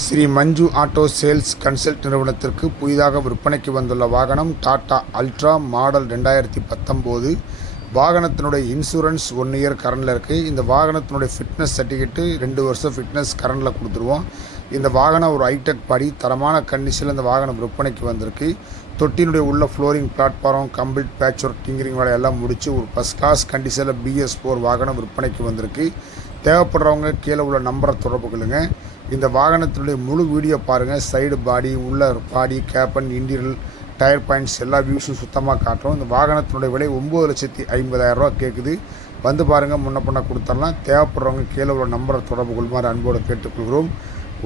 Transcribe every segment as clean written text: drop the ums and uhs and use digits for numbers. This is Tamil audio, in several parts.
Sri Manju auto sales consult நிறுவனத்திற்கு புதிதாக விற்பனைக்கு வந்துள்ள வாகனம் டாடா அல்ட்ரா மாடல் 2019. வாகனத்தினுடைய இன்சூரன்ஸ் 1 இயர் கரண்டில் இருக்குது. இந்த வாகனத்தினுடைய ஃபிட்னஸ் சர்டிஃபிகேட்டு 2 வருஷம் ஃபிட்னஸ் கரண்டில் கொடுத்துருவோம். இந்த வாகனம் ஒரு ஹைடெக் பாடி தரமான கண்டிஷனில் இந்த வாகனம் விற்பனைக்கு வந்திருக்கு. தொட்டினுடைய உள்ள flooring platform complete patch work tinkering வேலையெல்லாம் முடித்து ஒரு ஃபஸ்ட் கிளாஸ் கண்டிஷனில் BS4 வாகனம் விற்பனைக்கு வந்திருக்கு. தேவைப்படுறவங்க கீழே உள்ள நம்பரை தொடர்பு கொள்ளுங்க. இந்த வாகனத்தினுடைய முழு வீடியோ பாருங்கள். சைடு பாடி, உள்ள பாடி, கேப்பன், இன்டீரியல், டயர் பாயிண்ட்ஸ் எல்லா வியூஸும் சுத்தமாக காட்டுறோம். இந்த வாகனத்தினுடைய விலை 9,50,000 கேட்குது. வந்து பாருங்கள், முன்ன பண்ண கொடுத்துடலாம். தேவைப்படுறவங்க கீழே உள்ள நம்பரை தொடர்பு கொள்ளுமாறு அன்போடு கேட்டுக்கொள்கிறோம்.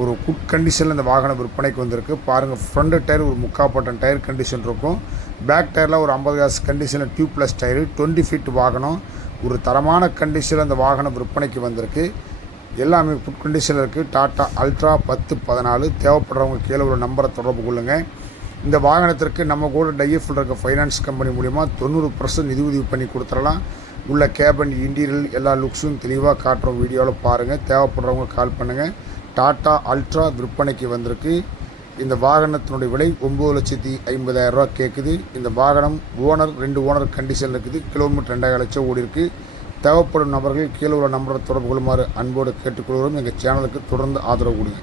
ஒரு குட் கண்டிஷனில் இந்த வாகனம் விற்பனைக்கு வந்திருக்கு. பாருங்கள், ஃப்ரண்ட் டயர் ஒரு 3/4 டயர் கண்டிஷன் இருக்கும். பேக் டயரில் ஒரு 50 காசு கண்டிஷனில் டியூப்லெஸ் டயரு, 20 ஃபீட் வாகனம். ஒரு தரமான கண்டிஷனில் இந்த வாகனம் விற்பனைக்கு வந்திருக்கு. எல்லாமே குட் கண்டிஷனில் இருக்குது. டாடா அல்ட்ரா 1014. தேவைப்படுறவங்க கீழே உள்ள நம்பரை தொடர்பு கொள்ளுங்கள். இந்த வாகனத்திற்கு நம்ம கூட DIFL இருக்க ஃபைனான்ஸ் கம்பெனி மூலிமா 90% நிதி உதவி பண்ணி கொடுத்துடலாம். உள்ள கேபின், இன்டீரியல் எல்லா லுக்ஸும் தெளிவாக காட்டுறோம். வீடியோவில் பாருங்கள். தேவைப்படுறவங்க கால் பண்ணுங்கள். டாடா அல்ட்ரா விற்பனைக்கு வந்திருக்கு. இந்த வாகனத்தினுடைய விலை 9,50,000 கேட்குது. இந்த வாகனம் ஓனர் 2 ஓனர் கண்டிஷனில் இருக்குது. கிலோமீட்டர் 2,00,000 ஓடி இருக்குது. தேவைப்படும் நபர்கள் கீழே உள்ள நம்பரை தொடர்பு கொள்ளுமாறு அன்போடு கேட்டுக்கொள்கிறோம். எங்கள் சேனலுக்கு தொடர்ந்து ஆதரவு கொடுங்க.